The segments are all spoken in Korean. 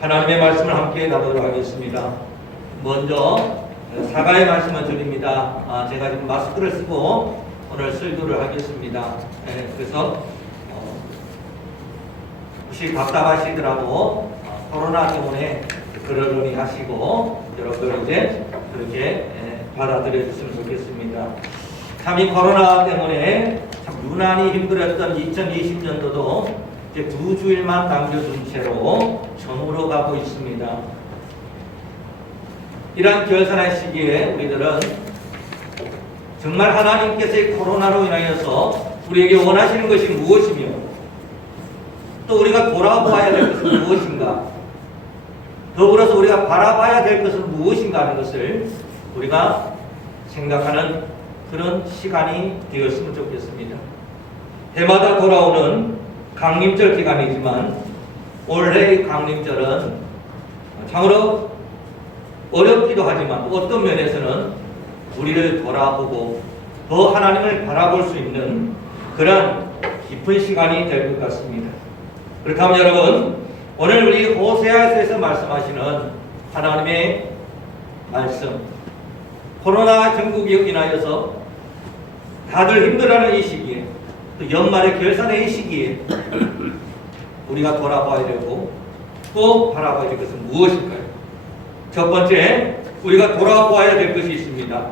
하나님의 말씀을 함께 나누도록 하겠습니다. 먼저 사과의 말씀을 드립니다. 제가 지금 마스크를 쓰고 오늘 설교를 하겠습니다. 그래서 혹시 답답하시더라도 코로나 때문에 그러려니 하시고 여러분들 이제 그렇게 받아들여 주시면 좋겠습니다. 참 이 코로나 때문에 참 유난히 힘들었던 2020년도도 이제 2주일만 남겨둔 채로 저물어 가고 있습니다. 이러한 결산의 시기에 우리들은 정말 하나님께서 이 코로나로 인하여서 우리에게 원하시는 것이 무엇이며 또 우리가 돌아보아야 될 것은 무엇인가, 더불어서 우리가 바라봐야 될 것은 무엇인가 하는 것을 우리가 생각하는 그런 시간이 되었으면 좋겠습니다. 해마다 돌아오는 강림절 기간이지만 올해의 강림절은 참으로 어렵기도 하지만 어떤 면에서는 우리를 돌아보고 더 하나님을 바라볼 수 있는 그런 깊은 시간이 될 것 같습니다. 그렇다면 여러분, 오늘 우리 호세아서에서 말씀하시는 하나님의 말씀, 코로나 전국에 인하여서 다들 힘들어하는 이 시기에, 또 연말의 결산의 이 시기에 우리가 돌아봐야 되고 또 바라봐야 될 것은 무엇일까요? 첫 번째, 우리가 돌아보아야 될 것이 있습니다.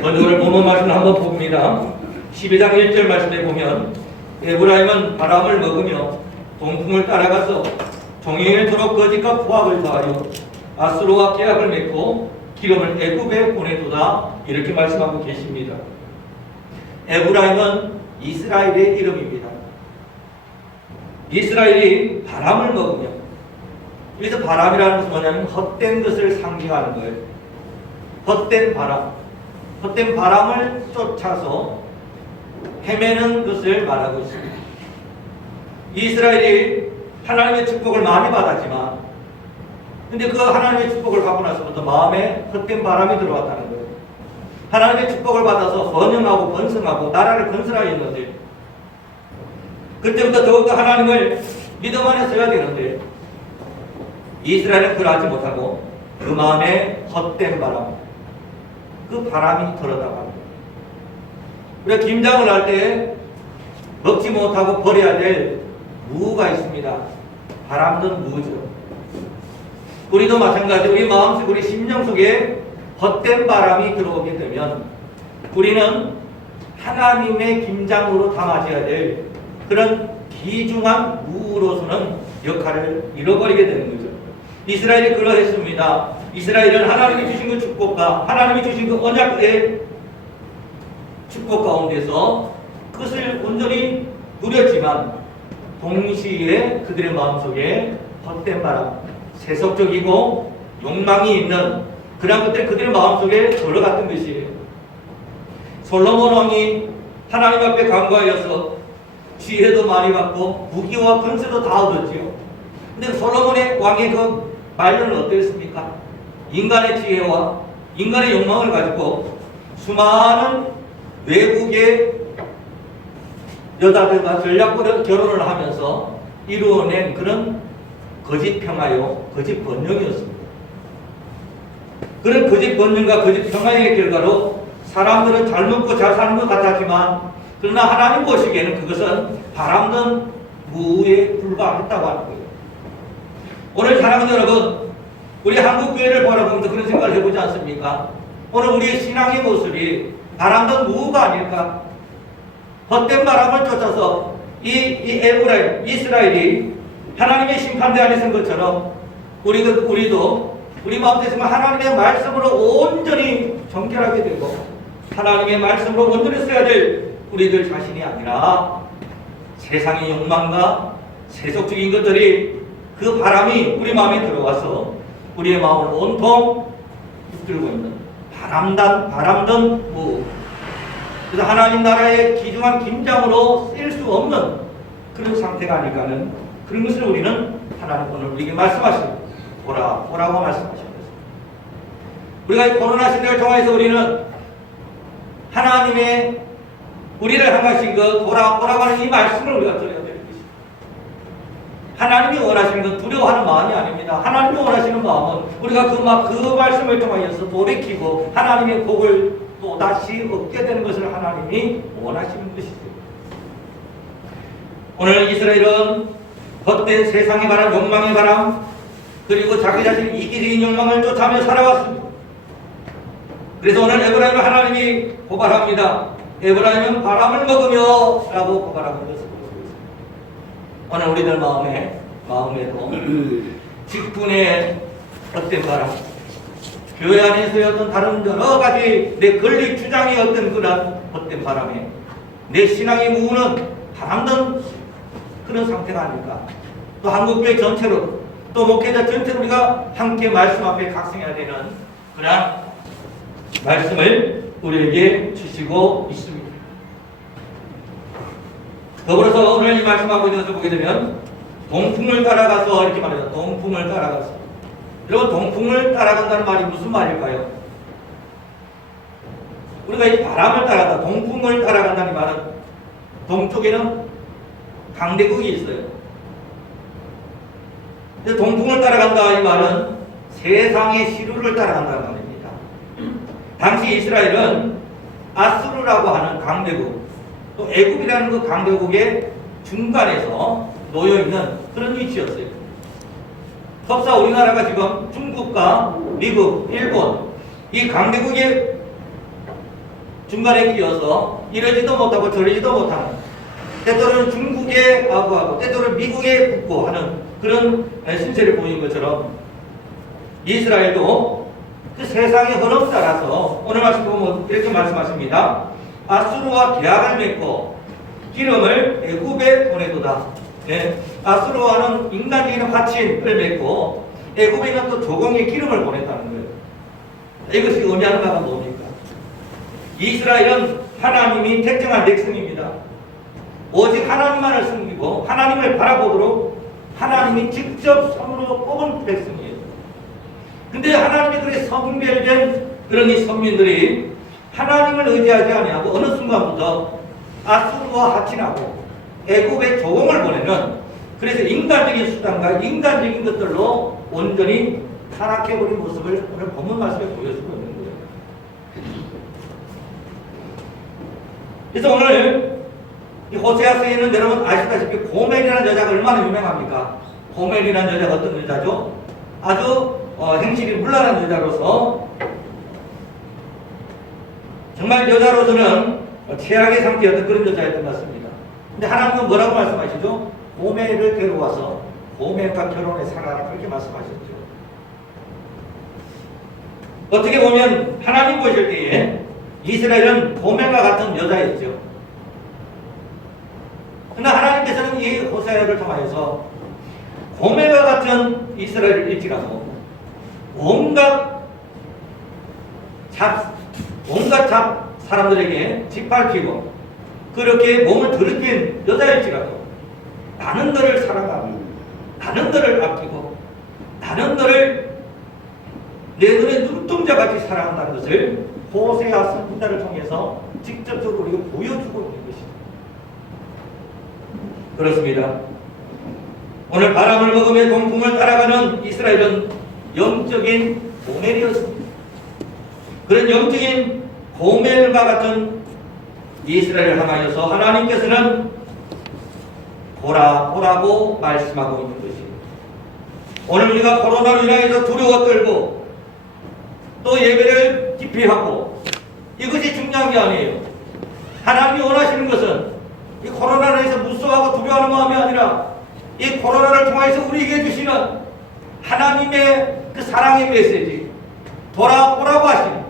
먼저 오늘 본문 말씀을 한번 봅니다. 12장 1절 말씀에 보면 에브라임은 바람을 먹으며 동풍을 따라가서 종일토록 거짓과 포악을 더하여 아수르와 계약을 맺고 기름을 애굽에 보내도다, 이렇게 말씀하고 계십니다. 에브라임은 이스라엘의 이름입니다. 이스라엘이 바람을 먹으며, 여기서 바람이라는 것은 뭐냐면 헛된 것을 상징하는 거예요. 헛된 바람, 헛된 바람을 쫓아서 헤매는 것을 말하고 있습니다. 이스라엘이 하나님의 축복을 많이 받았지만, 근데 그 하나님의 축복을 받고 나서부터 마음에 헛된 바람이 들어왔다는 거예요. 하나님의 축복을 받아서 번영하고 번성하고 나라를 건설하여 있는데, 그때부터 더욱더 하나님을 믿음 안에 서야 되는데 이스라엘은 그러하지 못하고 그 마음에 헛된 바람, 그 바람이 들어다가 우리가 김장을 할 때 먹지 못하고 버려야 될 무가 있습니다. 바람든 무죠. 우리도 마찬가지, 우리 마음속, 우리 심령 속에 헛된 바람이 들어오게 되면 우리는 하나님의 김장으로 담아져야 될 그런 귀중한 무로서는 역할을 잃어버리게 되는 거죠. 이스라엘이 그러했습니다. 이스라엘은 하나님이 주신 그 축복과 하나님이 주신 그 언약의 축복 가운데서 그것을 온전히 누렸지만 동시에 그들의 마음속에 헛된 바람, 세속적이고 욕망이 있는 그런 것들이 그들의 마음속에 들어갔던 것이에요. 솔로몬 왕이 하나님 앞에 간구하여서 지혜도 많이 받고 무기와 권세도 다 얻었지요. 근데 솔로몬의 왕의 그 말년은 어땠습니까? 인간의 지혜와 인간의 욕망을 가지고 수많은 외국의 여자들과 전략적으로 결혼을 하면서 이루어낸 그런 거짓 평화요, 거짓 번영이었습니다. 그런 거짓 번영과 거짓 평화의 결과로 사람들은 잘 먹고 잘 사는 것 같았지만, 그러나 하나님 보시기에는 그것은 바람든 무에 불과했다고 하는 거예요. 오늘 사랑하는 여러분, 우리 한국교회를 바라보면서 그런 생각을 해보지 않습니까? 오늘 우리의 신앙의 모습이 바람든 무가 아닐까? 헛된 바람을 쫓아서 이 에브라임, 이스라엘이 하나님의 심판대 안에 선 것처럼 우리도 우리 마음속에서 하나님의 말씀으로 온전히 정결하게 되고 하나님의 말씀으로 온전히 써야 될 우리들 자신이 아니라 세상의 욕망과 세속적인 것들이, 그 바람이 우리 마음에 들어와서 우리의 마음을 온통 붙들고 있는 바람든 무, 그래서 하나님 나라의 귀중한 김장으로 쓸 수 없는 그런 상태가 아닐까 하는 그런 것을 우리는 하나님 오늘 우리에게 말씀하십니다. 보라고 말씀하셨습니다. 우리가 이 코로나 시대를 통해서 우리는 하나님의 우리를 향하신 그 보라고 하는 이 말씀을 우리가 들어야 되는 것입니다. 하나님이 원하시는 건 두려워하는 마음이 아닙니다. 하나님이 원하시는 마음은 우리가 그 말씀을 통하여서 돌이키고 하나님의 복을 또 다시 얻게 되는 것을 하나님이 원하시는 것이죠. 오늘 이스라엘은 헛된 세상에 관한 욕망에 관한 그리고 자기 자신의 이기적인 욕망을 쫓아며 살아왔습니다. 그래서 오늘 에브라임을 하나님이 고발합니다. 에브라임은 바람을 먹으며 라고 고발하는 것을 보고 있습니다. 오늘 우리들 마음에도 직분의 어떤 바람, 교회 안에서의 어떤 다른 여러 가지 내 권리 주장의 어떤 그런 헛된 바람에 내 신앙이 무는 바람든 그런 상태가 아닐까. 또 한국교회 전체로 또 목회자 전체로 우리가 함께 말씀 앞에 각성해야 되는 그런 말씀을 우리에게 주시고 있습니다. 더불어서 오늘 이 말씀하고 있는 것을 보게 되면 동풍을 따라가서 이렇게 말해요. 동풍을 따라가서. 여러분 동풍을 따라간다는 말이 무슨 말일까요? 우리가 이 바람을 따라간다, 동풍을 따라간다는 말은 동쪽에는 강대국이 있어요. 근데 동풍을 따라간다 이 말은 세상의 시류를 따라간다는 말입니다. 당시 이스라엘은 아수르라고 하는 강대국, 또 애굽이라는 그 강대국의 중간에서 놓여있는 그런 위치였어요. 법사 우리나라가 지금 중국과 미국, 일본 이 강대국의 중간에 끼어서 이러지도 못하고 저러지도 못하는, 때때로는 중국에 아부하고 때때로는 미국에 붙고 하는 그런 신세를 보이는 것처럼 이스라엘도 그 세상의 흐름 따라서 오늘 말씀 보면 이렇게 말씀하십니다. 아수르와 계약을 맺고 기름을 애굽에 보내도다. 네. 아수르와는 인간적인 화친을 맺고 애굽에는 또 조공의 기름을 보냈다는 거예요. 이것이 의미하는 바가 뭡니까? 이스라엘은 하나님이 택정한 백성입니다. 오직 하나님만을 섬기고 하나님을 바라보도록 하나님이 직접 손으로 뽑은 백성이에요. 근데 하나님이 그렇게 성별된 그런 이 선민들이 하나님을 의지하지 아니하고 어느 순간부터 아수르와 하친하고 애굽의 조공을 보내는, 그래서 인간적인 수단과 인간적인 것들로 온전히 타락해버린 모습을 오늘 본문 말씀에 보여주고 있는 거예요. 그래서 오늘 이 호세아서에는 여러분 아시다시피 고멜이라는 여자가 얼마나 유명합니까? 고멜이라는 여자가 어떤 여자죠? 아주 행실이 문란한 여자로서, 정말 여자로서는 최악의 상태였던 그런 여자였던 것 같습니다. 근데 하나님은 뭐라고 말씀하시죠? 고멜을 데려와서 고멜과 결혼해 살아라, 그렇게 말씀하셨죠. 어떻게 보면 하나님 보실 때에 이스라엘은 고멜과 같은 여자였죠. 그러나 하나님께서는 이 호세아를 통하여서 고멜과 같은 이스라엘을 일지라도 온갖 사람들에게 짓밟히고 그렇게 몸을 더럽힌 여자일지라도 나는 너를 사랑하고 나는 너를 아끼고 나는 너를 내 눈에 눈동자같이 사랑한다는 것을 호세아 선지자를 통해서 직접적으로 우리가 보여주고 있는 것이죠. 그렇습니다. 오늘 바람을 먹으며 동풍을 따라가는 이스라엘은 영적인 고멜이었습니다. 그런 영적인 고멜과 같은 이스라엘을 향하여서 하나님께서는 보라고 말씀하고 있는 것입니다. 오늘 우리가 코로나로 인하여서 두려워 떨고 또 예배를 기피하고 이것이 중요한 게 아니에요. 하나님이 원하시는 것은 이 코로나로 인해서 무서워하고 두려워하는 마음이 아니라 이 코로나를 통해서 우리에게 주시는 하나님의 그 사랑의 메시지, 돌아보라고 하시는,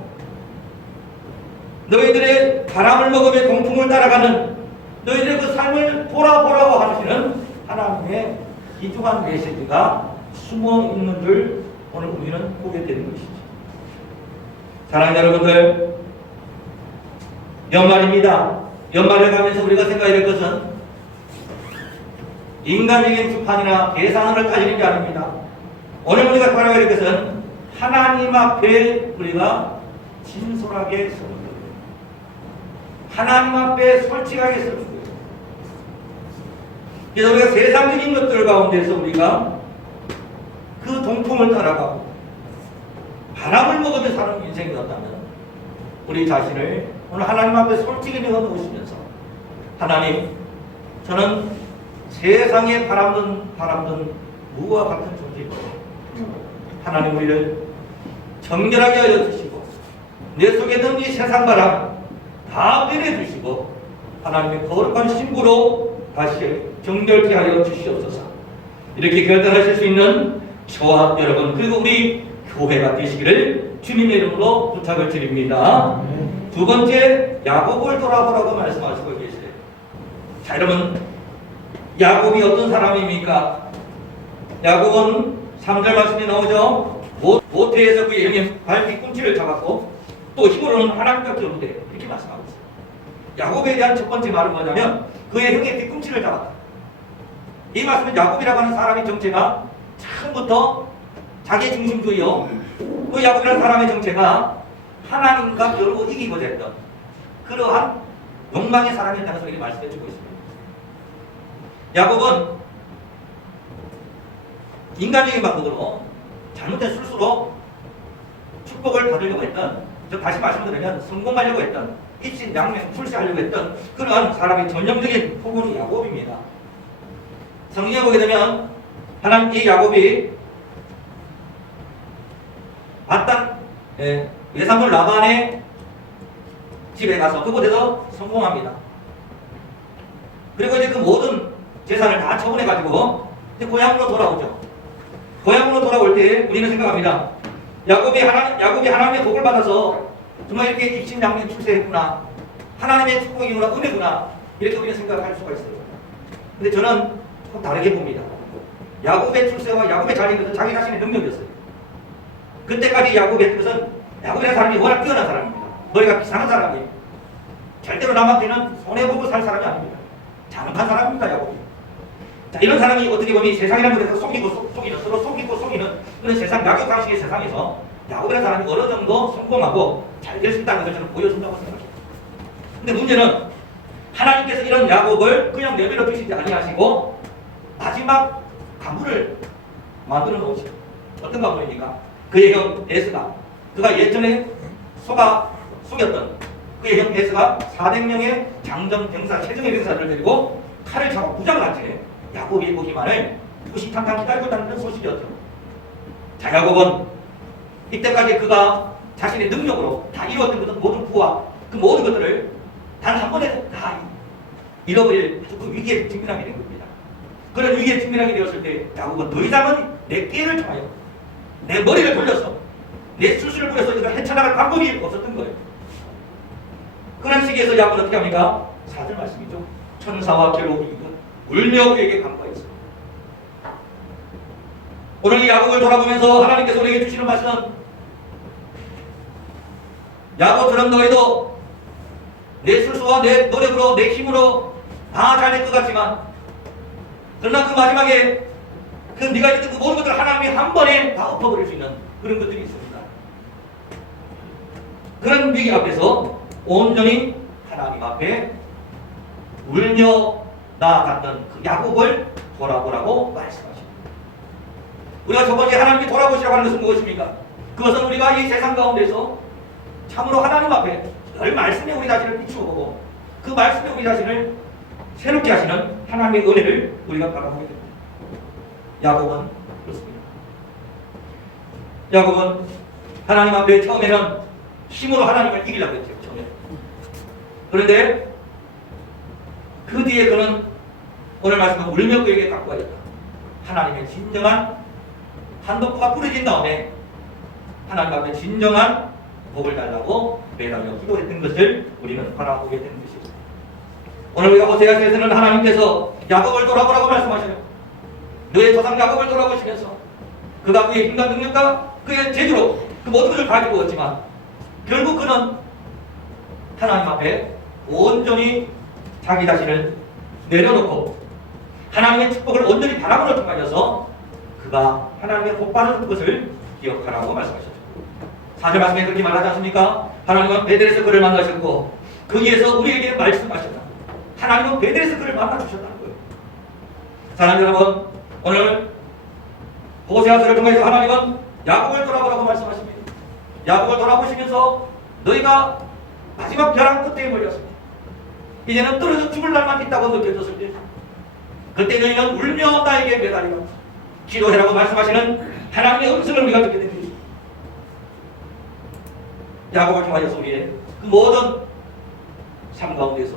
너희들의 바람을 먹으며 동풍을 따라가는 너희들의 그 삶을 돌아보라고 하시는 하나님의 귀중한 메시지가 숨어 있는 줄 오늘 우리는 보게 되는 것이죠. 사랑하는 여러분들, 연말입니다. 연말을 가면서 우리가 생각해야 될 것은 인간적인 주판이나 계산을 따지는 게 아닙니다. 오늘 우리가 바라봐야 될 것은 하나님 앞에 우리가 진솔하게 서는 거예요. 하나님 앞에 솔직하게 서는 거예요. 그래서 우리가 세상적인 것들 가운데서 우리가 그 동풍을 따라가고 바람을 먹으며 사는 인생이었다면 우리 자신을 오늘 하나님 앞에 솔직히 내어놓으시면서 하나님, 저는 세상에 바람든 무와 같은 존재입니다. 하나님, 우리를 정결하게 하여 주시고 내 속에 든 이 세상 바람 다 빼내주시고 하나님의 거룩한 신부로 다시 정결케 하여 주시옵소서. 이렇게 결단하실 수 있는 저와 여러분, 그리고 우리 교회가 되시기를 주님의 이름으로 부탁을 드립니다. 두 번째, 야곱을 돌아보라고 말씀하시고 계세요. 자, 여러분, 야곱이 어떤 사람입니까? 야곱은 3절 말씀에 나오죠. 모태에서 그의 형의 발 뒤꿈치를 잡았고 또 힘으로는 하나님밖에 없는데, 이렇게 말씀하고 있어요. 야곱에 대한 첫 번째 말은 뭐냐면 그의 형의 뒤꿈치를 잡았다. 이 말씀은 야곱이라고 하는 사람의 정체가 처음부터 자기 중심주의요, 그 야곱이라는 사람의 정체가 하나님과 겨루고 이기고자 했던 그러한 욕망의 사람이었다는 것을 말씀해 주고 있습니다. 야곱은 인간적인 방법으로 잘못된 술수로 축복을 받으려고 했던, 다시 말씀드리면 성공하려고 했던, 입신양명 출세하려고 했던 그러한 사람의 전형적인 포부는 야곱입니다. 성경에 보게 되면 하나님, 이 야곱이 바단 외삼촌 라반의 집에 가서 그곳에서 성공합니다. 그리고 이제 그 모든 재산을 다 처분해가지고 이제 고향으로 돌아오죠. 고향으로 돌아올 때 우리는 생각합니다. 야곱이 하나님의 복을 받아서 정말 이렇게 입신양명 출세했구나, 하나님의 축복이구나, 은혜구나, 이렇게 우리는 생각할 수가 있어요. 근데 저는 좀 다르게 봅니다. 야곱의 출세와 야곱의 자리인 것은 자기 자신의 능력이었어요. 그때까지 야곱의 것은, 야곱이라는 사람이 워낙 뛰어난 사람입니다. 머리가 비상한 사람이에요. 절대로 남한테는 손해보고 살 사람이 아닙니다. 잔혹한 사람입니다, 야곱이. 자, 이런 사람이 어떻게 보면 세상이라는 것에서 속이는, 서로 속이고 속이는 그런 세상, 약육 방식의 세상에서 야곱이라는 사람이 어느 정도 성공하고 잘 될 수 있다는 것을 저는 보여준다고 생각해요. 근데 문제는 하나님께서 이런 야곱을 그냥 내버려 두시지 아니하시고 마지막 가문을 만들어 놓으시고, 어떤 가문입니까? 그의 형 에스가, 그가 예전에 속였던 그의 형 에스가 400명의 장정 병사, 최정예 병사를 데리고 칼을 잡아 부장을 한 채 야곱이 보기만을 무시탕탕 기다리고 있다는 소식이었죠. 자, 야곱은 이때까지 그가 자신의 능력으로 다 이루었던 것은 모든 부와 그 모든 것들을 단 한 번에 다 잃어버릴 그 위기에 직면하게 된 겁니다. 그런 위기에 직면하게 되었을 때 야곱은 더 이상은 내 깨를 통하여 내 머리를 돌려서 내 수술을 부려서 이걸 헤쳐나갈 방법이 없었던 거예요. 그런 시기에서 야곱은 어떻게 합니까? 4절 말씀이죠. 천사와 계루비 울며 그에게 간구하였어요. 오늘 이 야곱을 돌아보면서 하나님께서 우리에게 주시는 말씀은, 야곱처럼 너희도 내 술수와 내 노력으로 내 힘으로 다 잘 될 것 같지만, 그러나 그 마지막에 그 네가 했던 그 모든 것들을 하나님이 한 번에 다 엎어버릴 수 있는 그런 것들이 있습니다. 그런 위기 앞에서 온전히 하나님 앞에 울며 나아갔던 그 야곱을 돌아보라고 말씀하십니다. 우리가 첫 번째 하나님이 돌아보시라고 하는 것은 무엇입니까? 그것은 우리가 이 세상 가운데서 참으로 하나님 앞에 늘 말씀에 우리 자신을 비추어 보고 그 말씀에 우리 자신을 새롭게 하시는 하나님의 은혜를 우리가 바라보게 됩니다. 야곱은 그렇습니다. 야곱은 하나님 앞에 처음에는 힘으로 하나님을 이기려고 했죠. 처음에. 그런데 그 뒤에 그는 오늘 말씀은 울며 그에게 간구하였다. 하나님의 진정한 한도포가 뿌려진 다음에 하나님 앞에 진정한 복을 달라고 매달려 기도했던 것을 우리는 바라보게 되는 것입니다. 오늘 우리가 호세아서에서는 하나님께서 야곱을 돌아보라고 말씀하셔요. 너의 조상 야곱을 돌아보시면서 그가 그의 힘과 능력과 그의 재주로 그 모든 것을 가지고 왔지만 결국 그는 하나님 앞에 온전히 자기 자신을 내려놓고 하나님의 축복을 온전히 바람으로 통하여서 그가 하나님의 복받은 것을 기억하라고 말씀하셨죠. 4절 말씀에 그렇게 말하지 않습니까? 하나님은 베델에서 그를 만나셨고 거기에서 우리에게 말씀하셨다. 하나님은 베델에서 그를 만나주셨다는 거예요. 사랑하는 여러분, 오늘 호세아서를 통해서 하나님은 야곱을 돌아보라고 말씀하십니다. 야곱을 돌아보시면서 너희가 마지막 벼랑 끝에 몰렸습니다. 이제는 떨어져 죽을 날만 있다고 느껴졌을 때 그때 너희는 울며 나에게 매달리라 기도해라고 말씀하시는 하나님의 음성을 우리가 듣게 됩니다. 야곱을 통하여서 우리의 그 모든 삶 가운데서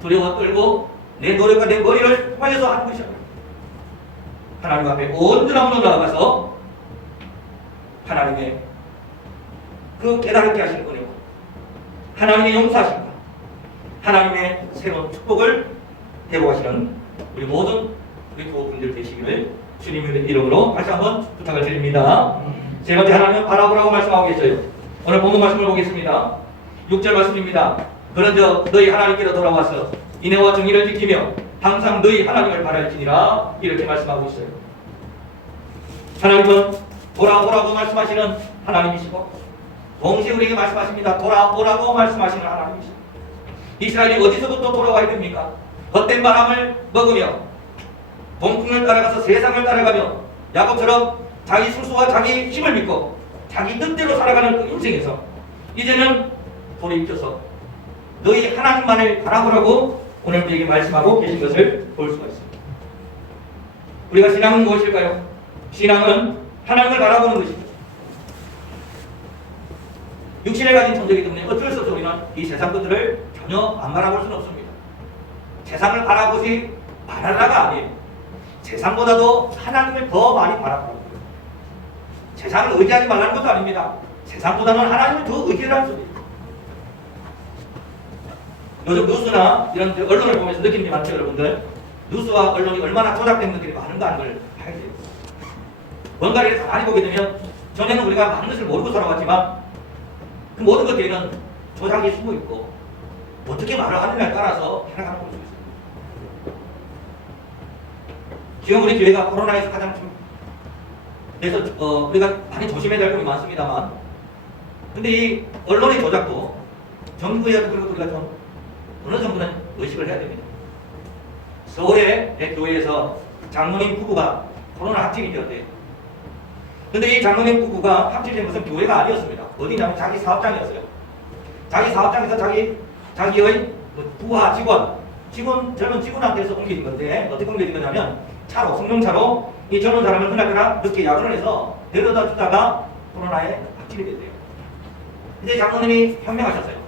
두려워 떨고 내 노력과 내 머리를 통하여서 하는 것이 아니라 하나님 앞에 온전함으로 나아가서 하나님의 그 깨닫게 하시는 은혜와 하나님의 용서하심과 하나님의 새로운 축복을 회복하시는 우리 모든 우리 교우분들 되시기를 주님의 이름으로 다시 한번 부탁을 드립니다. 세 번째, 하나님은 바라보라고 말씀하고 계셔요. 오늘 본문 말씀을 보겠습니다. 6절 말씀입니다. 그런저 너희 하나님께로 돌아와서 인애와 정의를 지키며 항상 너희 하나님을 바랄지니라 이렇게 말씀하고 있어요. 하나님은 돌아오라고 말씀하시는 하나님이시고 동시에 우리에게 말씀하십니다. 돌아오라고 말씀하시는 하나님이시고 이스라엘이 어디서부터 돌아와야 됩니까? 헛된 바람을 먹으며 동풍을 따라가서 세상을 따라가며 야곱처럼 자기 술수와 자기 힘을 믿고 자기 뜻대로 살아가는 그 인생에서 이제는 돌이켜서 너희 하나님만을 바라보라고 오늘 우리에게 말씀하고 계신 것을 볼 수가 있습니다. 우리가 신앙은 무엇일까요? 신앙은 하나님을 바라보는 것입니다. 육신을 가진 존재이기 때문에 어쩔 수 없이 우리는 이 세상 것들을 전혀 안 바라볼 수는 없습니다. 세상을 바라보지 말아라가 아니에요. 세상보다도 하나님을 더 많이 바라보는 거예요. 세상을 의지하지 말라는 것도 아닙니다. 세상보다는 하나님을 더 의지하라는 소리예요. 요즘 뉴스나 이런 언론을 보면서 느끼는 게 많죠, 여러분들. 뉴스와 언론이 얼마나 조작된 것들이 많은가 하는 걸 봐야 돼요. 뭔가를 가만히 보게 되면 전에는 우리가 많은 것을 모르고 살아왔지만 그 모든 것들에는 조작이 숨어 있고 어떻게 말을 하느냐에 따라서 살아가는 걸 수 있습니다. 지금 우리 교회가 코로나에서 가장 좀 그래서 우리가 많이 조심해야 될 부분이 많습니다만 근데 이 언론의 조작도 정부에서 그런 것들 우리가 좀 어느 정도는 의식을 해야 됩니다. 서울의 교회에서 장로님 부부가 코로나 확진이 되었대요. 근데 이 장로님 부부가 확진된 것은 교회가 아니었습니다. 어디냐면 자기 사업장이었어요. 자기 사업장에서 자기의 부하 젊은 직원한테서 옮긴 건데 어떻게 옮겨진 거냐면 차로, 승용차로 이 젊은 사람을 그날그날 늦게 야근을 해서 데려다 주다가 코로나에 확진이 됐대요. 이제 장로님이 현명하셨어요.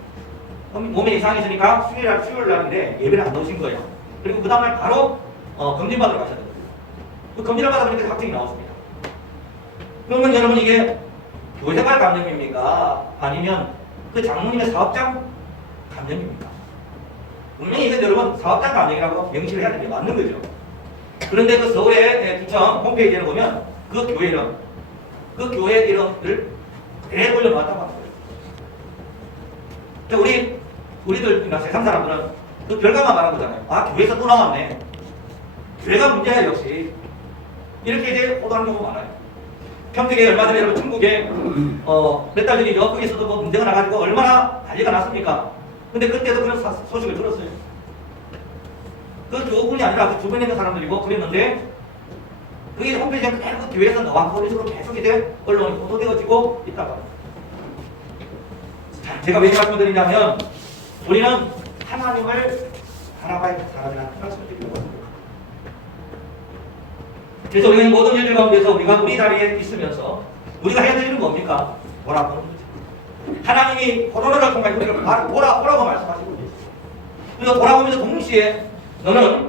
몸에 이상이 있으니까 수요일 날인데 예배를 안 넣으신 거예요. 그리고 그 다음날 바로 검진받으러 가셨어요. 그 검진을 받아 보니까 확진이 나왔습니다. 그러면 여러분 이게 교회생활 감염입니까? 아니면 그 장로님의 사업장 감염입니까? 분명히 이건 여러분 사업장 감염이라고 명시를 해야 되는 게 맞는 거죠. 그런데 그 서울의 구청 홈페이지에 보면 그 교회 이름을 그대로 올려놓았다고 하는 거예요. 우리들 세상 사람들은 그 결과만 말한 거잖아요. 아, 교회에서 또 나왔네. 교회가 문제야 역시. 이렇게 이제 호도하는 경우가 많아요. 평택에 얼마 전에 여러분 중국에 몇 달 전이죠. 거기서도 뭐 문제가 나가지고 얼마나 난리가 났습니까? 근데 그때도 그런 소식을 들었어요. 그 교우분이 아니라 그 주변에 있는 사람들이고 그랬는데 그게 홈페이지에 그대로 그 교회에서 나와 그런 식으로 계속 이제 언론이 보도되어지고 있다고 합니다. 자, 제가 왜 말씀드리냐면 우리는 하나님을 바라봐야 살아가는 말씀을 드리는 겁니다. 그래서 우리는 모든 일들 가운데서 우리가 우리 자리에 있으면서 우리가 해야 되는 건 뭡니까? 돌아보는 거죠. 하나님이 코로나를 통해 우리를 돌아보라고 말씀하시고 계세요. 그래서 돌아보면서 동시에 너는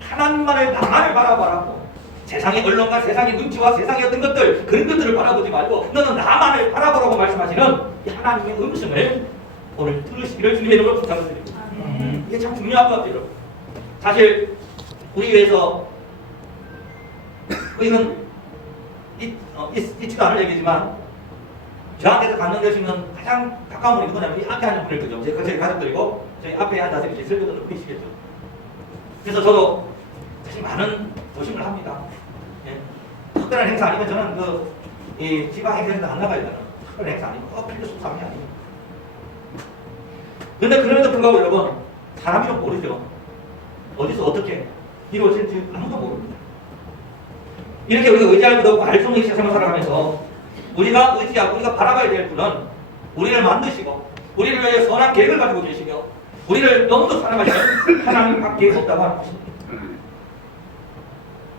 하나님만을 나만을 바라보라고 세상의 언론과 세상의 눈치와 세상의 어떤 것들 그런 것들을 바라보지 말고 너는 나만을 바라보라고 말씀하시는 이 하나님의 음성을 오늘 들으시기를 주님의 이름으로 부탁드립니다. 이게 참 중요한 것 같아요, 여러분. 사실 우리 교회에서 우리는 있지도 않을 얘기지만 저한테서 감동되시는 가장 가까운 분이 누구냐면 이 앞에 앉은 분일 거죠. 저희 가족들이고 저희 앞에 앉아서 이렇게 설교들을 보이시겠죠. 그래서 저도 사실 많은 조심을 합니다. 예. 특별한 행사 아니면 저는 이 지방 행사에서 안 나가야 되는 특별한 행사 아니고 꼭 필요 수상이 아니에요. 그런데 그럼에도 불구하고 여러분 사람이 좀 모르죠. 어디서 어떻게 이루어질지 아무도 모릅니다. 이렇게 우리가 의지할 수 없고 알 수 없는 세상을 살아가면서 우리가 의지하고 우리가 바라봐야 될 분은 우리를 만드시고 우리를 위해 선한 계획을 가지고 계시며 우리를 너무도 사랑하시는 하나님밖에 없다고 하는 것입니다.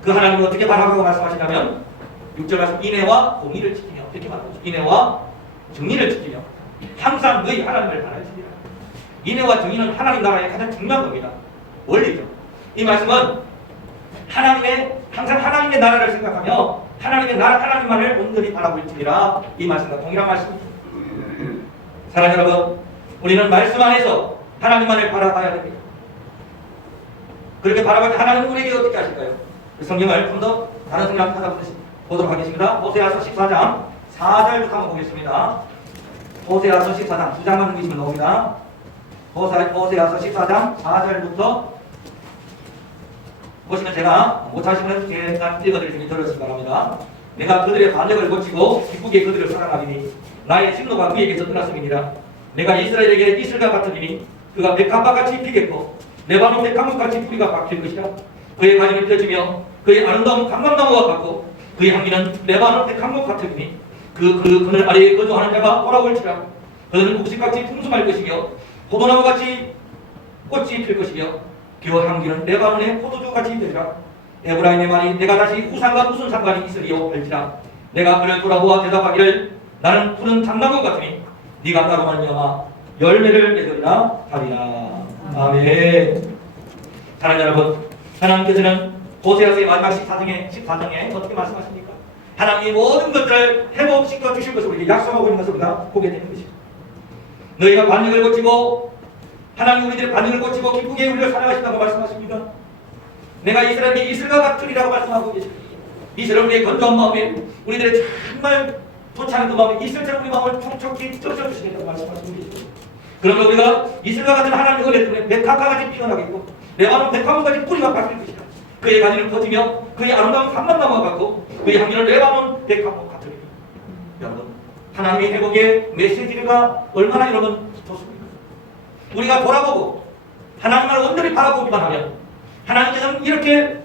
그 하나님을 어떻게 바라보고 말씀하시냐면 6절 말씀 인애와 공의를 지키며 이렇게 말하죠. 인애와 정의를 지키며 항상 너희 하나님을 바라시리라. 인애와 정의는 하나님 나라의 가장 중요한 겁니다. 원리죠. 이 말씀은 항상 하나님의 나라를 생각하며 하나님의 나라 하나님만을 온전히 바라볼지니라. 이 말씀과 동일한 말씀입니다. 사랑하는 여러분, 우리는 말씀 안에서 하나님만을 바라봐야 됩니다. 그렇게 바라볼 때 하나님은 우리에게 어떻게 하실까요? 성경을 좀 더 다른 성경 찾아보도록 하겠습니다. 호세아서 14장 4절부터 한번 보겠습니다. 호세아서 14장 2장만 넘기시면 나옵니다. 호세아서 14장 4절부터 보시면 제가 못하시면 제가 읽어드릴 테니 들으시기 바랍니다. 내가 그들의 반역을 고치고 기쁘게 그들을 사랑하리니 나의 진노가 그에게서 떠났음이니라. 내가 이스라엘에게 이슬과 같으니 그가 백합화같이 피겠고 레바논 백합목같이 뿌리가 박힐 것이라. 그의 가지는 펴지며 그의 아름다운 감람나무와 같고 그의 향기는 레바논 백합목 같으니 그 그늘 아래에 거주하는 자가 돌아올지라. 그들은 곡식같이 풍성할 것이며 포도나무같이 꽃이 필 것이며 그 향기는 레바논의 포도주같이 되리라. 에브라임의 말이 내가 다시 우상과 무슨 상관이 있으리요 할지라. 내가 그를 돌아보아 대답하기를 나는 푸른 장나무 같으니 네가 나로 말미암아 열매를 맺으리라 하리라. 아멘. 사랑하는 여러분, 하나님께서는 호세아서의 마지막 14장에 어떻게 말씀하십니까? 하나님이 모든 것들을 회복시켜 주실 것을 우리에게 약속하고 있는 것을 우리가 보게 되는 것입니다. 너희가 반역을 고치고 하나님 우리들의 반역을 고치고 기쁘게 우리를 사랑하신다고 말씀하십니다. 내가 이스라엘에게 이슬과 같으리라고 말씀하고 계십니다. 이스라엘 우리의 건조한 마음에 우리들의 정말 좋지 않은 그 마음에 이슬처럼 우리 마음을 촉촉히 쪄주시겠다고 말씀하시고 계십니다. 그러면 우리가 이슬과 같은 하나님의 은혜 때문에 백합화같이 피어나겠고 레바논 백합목같이 뿌리가 박힐 것이다. 그의 가지는 퍼지며 그의 아름다운 감람나무와 같고 그의 향기는 레바논 백합목 같으리라. 여러분, 하나님의 회복의 메시지가 얼마나 여러분 좋습니까? 우리가 돌아보고 하나님을 온전히 바라보기만 하면 하나님께서는 이렇게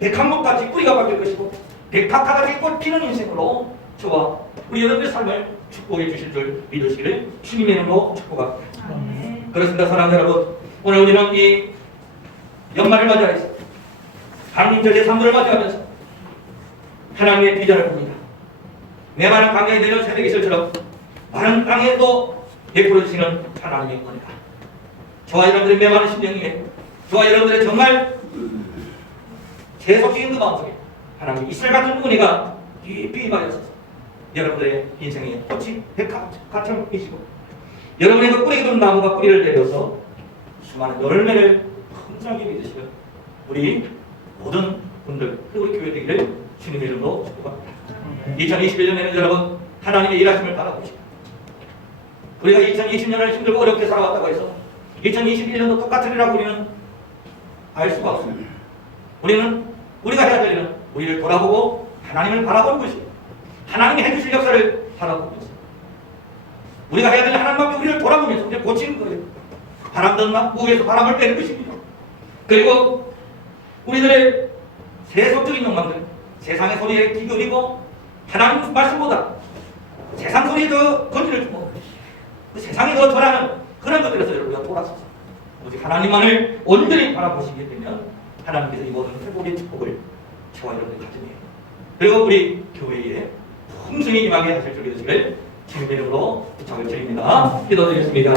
백합목같이 뿌리가 박힐 것이고 백합화같이 꽃 피는 인생으로 저와 우리 여러분의 삶을 축복해 주실 줄 믿으시기를 주님의 이름으로 축복합니다. 그렇습니다. 사랑하는 여러분, 오늘 우리는 이 연말을 맞이하여서 강림절 제3도를 맞이하면서 하나님의 비전을 봅니다. 메마른 강에 내려 새벽 이슬처럼 마른 땅에도 베풀어 주시는 하나님의 은혜가 저와 여러분들의 메마른 심령에 저와 여러분들의 정말 재속적인 그 마음속에 하나님의 이슬 같은 은혜가 깊이 임하여서 여러분들의 인생의 꽃이 백합처럼 피시고 여러분의 그 뿌리 든 나무가 뿌리를 내려서 수많은 열매를 풍성하게 맺으시는 우리 모든 분들 그리고 우리 교회 되기를 주님의 이름으로 축복합니다. 2021년에는 여러분 하나님의 일하심을 바라봅시다. 우리가 2020년을 힘들고 어렵게 살아왔다고 해서 2021년도 똑같으리라고 우리는 알 수가 없습니다. 우리가 해야 될 일은 우리를 돌아보고 하나님을 바라보는 것입니다. 하나님이 해주실 역사를 바라보면서 우리가 해야 될 하나님 앞에 우리를 돌아보면서 우리를 고치는 거예요. 바람 든나 무에서 바람을 빼는 것입니다. 그리고 우리들의 세속적인 욕망들 세상의 소리에 기울이고 하나님 말씀보다 세상 소리에 더 건지를 주고 그 세상이 더 전하는 그런 것들에서 우리가 돌아서서 오직 하나님만을 온전히 바라보시게 되면 하나님께서 이 모든 회복의 축복을 저와 여러분이 가져내요. 그리고 우리 교회에 풍성히 임하게 하실 줄 믿으시길 주님의 이름으로 부탁을 드립니다. 기도드리겠습니다.